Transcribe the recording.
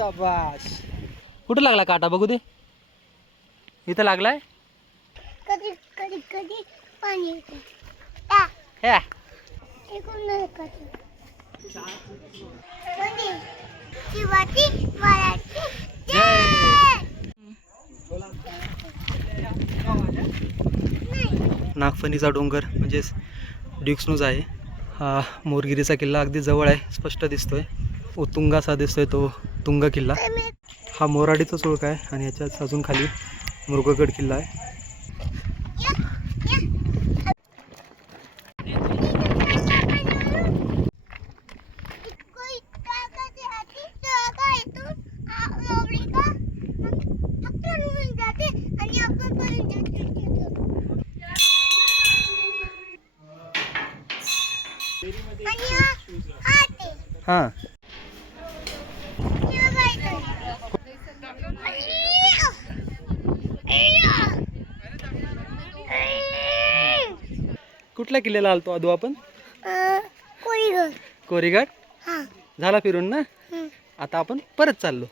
शाबाश. कुठं लागला काटा बघू दे. इथं लागलाय. कधी कधी कधी पाणी येते. हे एकूण नाही कधी. म्हणजे शिवाजी महाराजची जय. नागफणीचा डोंगर म्हणजेच ड्युक्सनूज आहे. हा मोरगिरीचा किल्ला अगदी जवळ आहे, स्पष्ट दिसतोय. उत्तुंग असा दिसतोय तो तुंग किल्ला. हा मोराडीचा चुळका आहे आणि याच्याच अजून खाली मृगगड किल्ला आहे. हां कुठल्या किल्ल्याला आलतो आदू आपण? कोरीगड. झाला फिरून ना. आता आपण परत चाललो.